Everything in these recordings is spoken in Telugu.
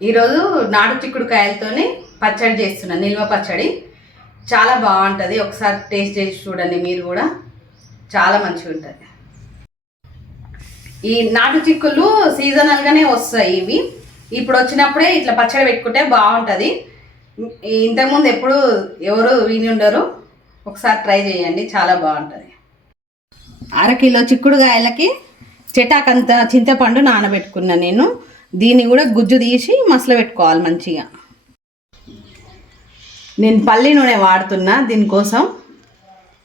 ఈరోజు నాటు చిక్కుడుకాయలతోని పచ్చడి చేస్తున్నాను నిల్వ పచ్చడి. చాలా బాగుంటుంది. ఒకసారి టేస్ట్ చేసి చూడండి మీరు కూడా. చాలా మంచిగా ఉంటుంది. ఈ నాటు చిక్కులు సీజనల్గానే వస్తాయి ఇవి. ఇప్పుడు వచ్చినప్పుడే ఇట్లా పచ్చడి పెట్టుకుంటే బాగుంటుంది. ఇంతకుముందు ఎప్పుడు ఎవరు విని ఉండరు. ఒకసారి ట్రై చేయండి చాలా బాగుంటుంది. అరకిలో చిక్కుడుకాయలకి చెటాకంత చింతపండు నానబెట్టుకున్నా నేను. దీన్ని కూడా గుజ్జు తీసి మసలు పెట్టుకోవాలి మంచిగా. నేను పల్లి నూనె వాడుతున్నా దీనికోసం.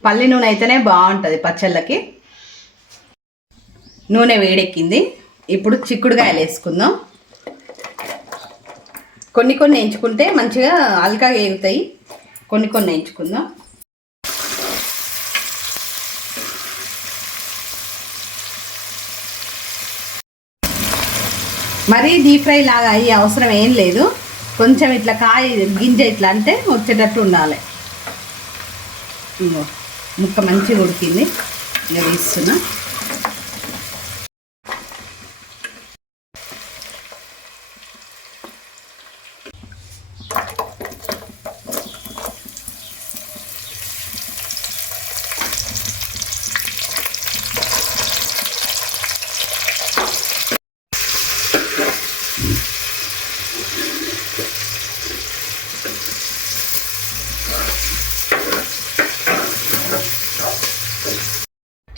పల్లి నూనె అయితేనే బాగుంటుంది పచ్చళ్ళకి. నూనె వేడెక్కింది. ఇప్పుడు చిక్కుడుకాయలు వేసుకుందాం. కొన్ని కొన్ని ఎంచుకుంటే మంచిగా అల్కాగా వేగుతాయి కొన్ని కొన్ని ఎంచుకుందాం మరీ డీప్ ఫ్రై లాగా అయ్యే అవసరం ఏం లేదు. కొంచెం ఇట్లా కాయ గింజ ఇట్లా అంటే వచ్చేటట్టు ఉండాలి. ముక్క మంచిగా ఉడికింది. ఇంకా తీస్తున్నా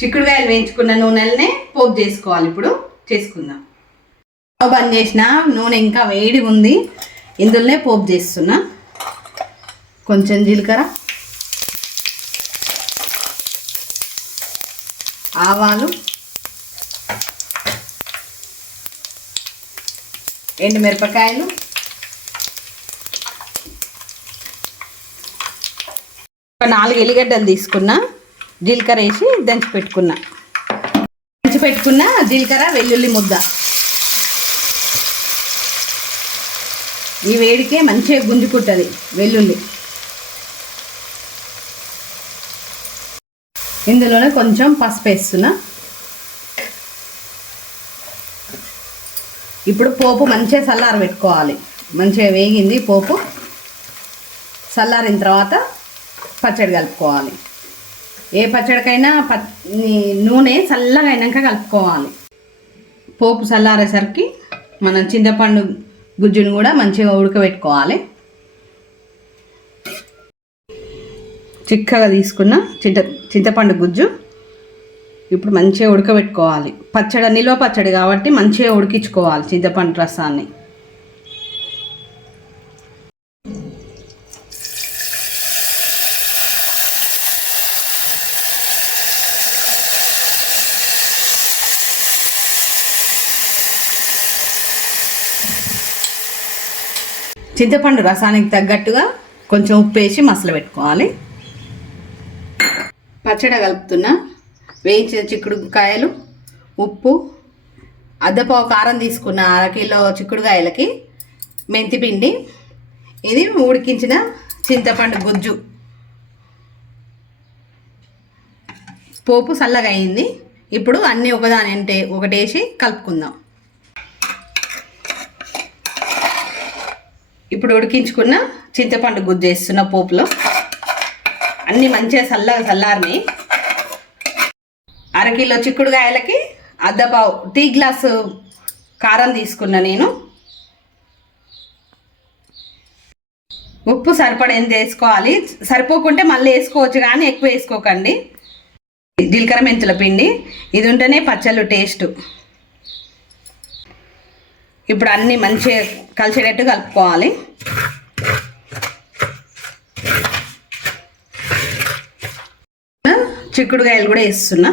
చిక్కుడుకాయలు వేయించుకున్న నూనెలనే పోపు చేసుకోవాలి ఇప్పుడు. చేసుకుందాం. బంద్ చేసిన నూనె ఇంకా వేడి ఉంది. ఇందులోనే పోపు చేస్తున్నా. కొంచెం జీలకర్ర. ఆవాలు. ఎండుమిరపకాయలు. ఒక నాలుగు ఎల్లిగడ్డలు తీసుకున్నా. జీలకర్ర వేసి దంచి పెట్టుకున్నా దంచి పెట్టుకున్న జీలకర్ర వెల్లుల్లి ముద్ద. ఈ వేడికే మంచిగా గుంజుకుంటుంది వెల్లుల్లి. ఇందులోనే కొంచెం పసుపు వేస్తున్నా. ఇప్పుడు పోపు మంచిగా చల్లార పెట్టుకోవాలి. మంచిగా వేగింది పోపు. చల్లారిన తర్వాత పచ్చడి కలుపుకోవాలి. ఏ పచ్చడికైనా ప నూనె చల్లగా అయినాక కలుపుకోవాలి. పోపు చల్లారేసరికి మనం చింతపండు గుజ్జును కూడా మంచిగా ఉడకబెట్టుకోవాలి. చిక్కగా తీసుకున్న చింత చింతపండు గుజ్జు ఇప్పుడు మంచిగా ఉడకబెట్టుకోవాలి. పచ్చడి నిల్వ పచ్చడి కాబట్టి మంచిగా ఉడికించుకోవాలి చింతపండు రసాన్ని. చింతపండు రసానికి తగ్గట్టుగా కొంచెం ఉప్పు వేసి మసలు పెట్టుకోవాలి పచ్చడి కలుపుతున్న. వేయించిన చిక్కుడుకాయలు ఉప్పు అద్దపావు కారం తీసుకున్న అర కిలో చిక్కుడుకాయలకి మెంతిపిండి ఇది ఉడికించిన చింతపండు గుజ్జు. పోపు చల్లగా అయింది ఇప్పుడు అన్నీ ఒకదాని అంటే ఒకటేసి కలుపుకుందాం. ఇప్పుడు ఉడికించుకున్న చింతపండు గుజ్జు వేస్తున్న పోపులో. అన్నీ మంచిగా చల్లగా చల్లారిని అరకిలో చిక్కుడుగాయలకి అద్దపావు టీ గ్లాసు కారం తీసుకున్నా నేను. ఉప్పు సరిపడేంత వేసుకోవాలి? సరిపోకుంటే మళ్ళీ వేసుకోవచ్చు కానీ ఎక్కువ వేసుకోకండి. జీలకర్ర మెంతుల పిండి. ఇది ఉంటేనే పచ్చళ్ళు టేస్ట్. ఇప్పుడు అన్నీ మంచిగా కలిసేటట్టు కలుపుకోవాలి. చిక్కుడుకాయలు కూడా వేస్తున్నా.